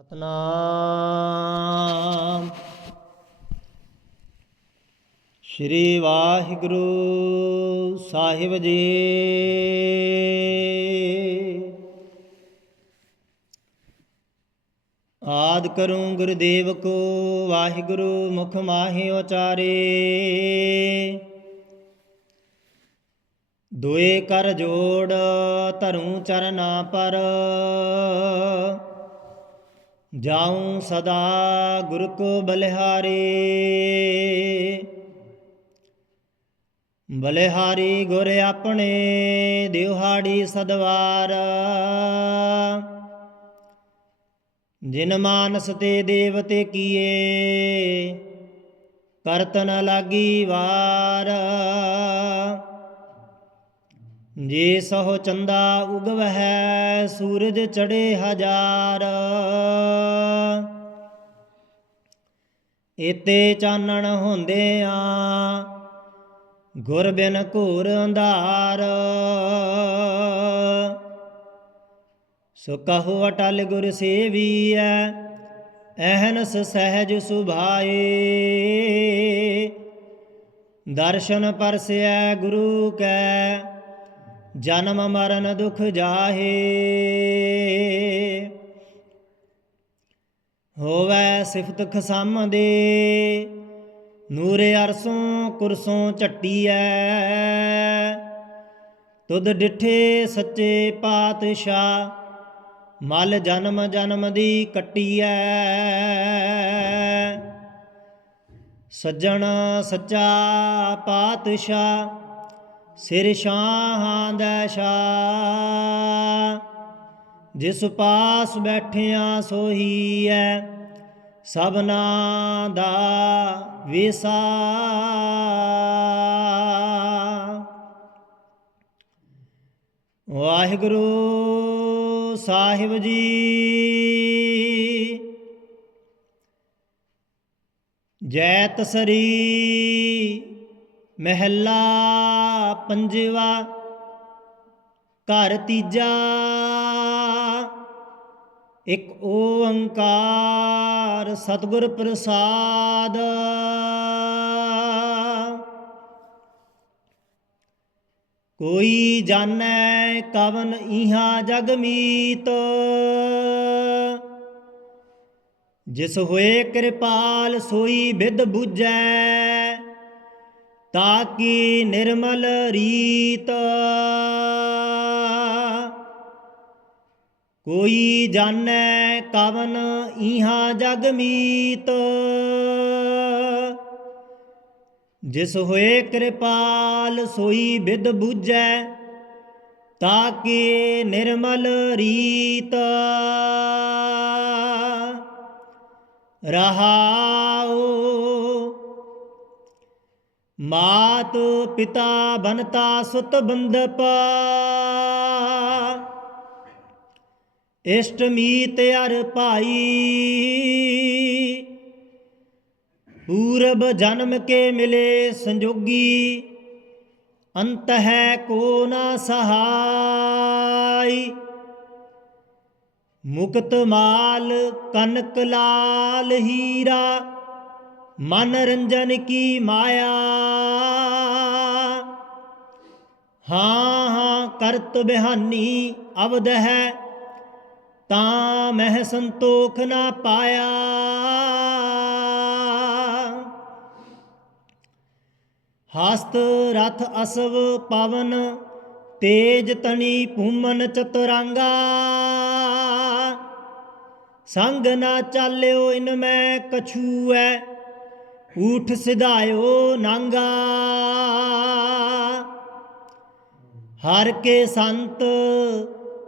ਸਤਨਾਮ। ਸ਼੍ਰੀ ਵਾਹਿਗੁਰੂ ਸਾਹਿਬ ਜੀ। ਆਦ ਕਰੂੰ ਗੁਰਦੇਵ ਕੋ ਵਾਹਿਗੁਰੂ ਮੁਖ ਮਾਹੇ ਉਚਾਰੇ। ਦੁਏ ਕਰ ਜੋੜ ਧਰੂ ਚਰਨਾ ਪਰ। ਜਾਉ ਸਦਾ ਗੁਰ ਕੋ ਬਲਿਹਾਰੇ। ਬਲਿਹਾਰੀ ਗੁਰ ਆਪਣੇ ਦਿਵਹਾੜੀ ਸਦਵਾਰ। ਜਿਨ ਮਾਨਸ ਤੇ ਦੇਵਤੇ ਕੀਏ ਕਰਤ ਲਾਗੀ ਵਾਰ। ਜੇ ਸਹੁ ਚੰਦਾ ਉਗਵ ਹੈ ਸੂਰਜ ਚੜੇ ਹਜ਼ਾਰ। ਇਤੇ ਚਾਨਣ ਹੁੰਦਿਆਂ ਗੁਰ ਬਿਨ ਘੋਰ ਅੰਧਾਰ। ਸੋ ਕਹੋ ਅਟਲ ਗੁਰ ਸੇਵੀਐ ਐਹਨਸ ਸਹਿਜ ਸੁਭਾਏ। ਦਰਸ਼ਨ ਪਰਸਿਐ ਗੁਰੂ ਕੈ, ਜਨਮ ਮਰਨ ਦੁਖ ਜਾਹੇ। ਹੋਵੇ ਸਿਫਤ ਖਸਮ ਦੇ, ਨੂਰੇ ਅਰਸੋਂ ਕੁਰਸੋਂ ਝੱਟੀਐ। ਤੁਧ ਡਿਠੇ ਸੱਚੇ ਪਾਤਸ਼ਾਹ, ਮਲ ਜਨਮ ਜਨਮ ਦੀ ਕੱਟੀਐ। ਸੱਜਣ ਸੱਚਾ ਪਾਤਸ਼ਾਹ, ਸਿਰ ਸ਼ਾਹਾਂ ਦਾ ਸ਼ਾਹ ਜਿਸ ਪਾਸ ਬੈਠਿਆ ਸੋਈ ਐ, ਸਭਨਾ ਦਾ ਵਿਸਾ। ਵਾਹਿਗੁਰੂ ਸਾਹਿਬ ਜੀ ਜੈ ਤਸਰੀ ਮਹਿਲਾ ਪੰਜਵਾ, ਘਰ ਤੀਜਾ ਇੱਕ ਓੰਕਾਰ ਸਤਿਗੁਰ ਪ੍ਰਸਾਦ। ਕੋਈ ਜਾਣੈ ਕਵਨ ਇਹਾ ਜਗ ਮੀਤ। ਜਿਸ ਹੋਏ ਕਿਰਪਾਲ ਸੋਈ ਵਿਦ ਬੁਝੈ ਤਾਕੀ ਨਿਰਮਲ ਰੀਤ। ਕੋਈ ਜਾਣੈ ਕਵਨ ਇਹਾ ਜਗ ਮੀਤ। ਜਿਸ ਹੋਏ ਕਿਰਪਾਲ ਸੋਈ ਵਿਦ ਬੁਝੈ ਤਾਕੀ ਨਿਰਮਲ ਰੀਤ। ਰਹਾਉ, ਮਾਤ ਪਿਤਾ ਬਨਤਾ ਸੁਤ ਬੰਦਪ। ਇਸ਼ਟਮੀਤ ਅਰ ਭਾਈ। ਪੂਰਬ ਜਨਮ ਕੇ ਮਿਲੇ ਸੰਜੋਗੀ, ਅੰਤ ਹੈ ਕੋ ਨਾ ਸਹਾਈ। ਮੁਕਤ ਮਾਲ ਕਨਕ ਲਾਲ ਹੀਰਾ, ਮਨ ਰੰਜਨ ਕੀ ਮਾਇਆ। ਹਾਂ ਹਾਂ, ਕਰਤ ਬਿਹਾਨੀ ਅਵਦ ਹੈ ਤਾਂ ਮਹਿ ਸੰਤੋਖ ਨਾ ਪਾਇਆ। ਹਸਤ ਰਥ ਅਸਵ ਪਵਨ, ਤੇਜ ਤਣੀ ਭੂਮਨ ਚਤੁਰੰਗਾ। ਸੰਗ ਨਾ ਚਾਲਿਓ ਇਨ ਮੈਂ ਕਛੂ ਐ ਊਠ ਸਿਧਾਇਓ ਨਾਂਗਾ। ਹਰ ਕੇ ਸੰਤ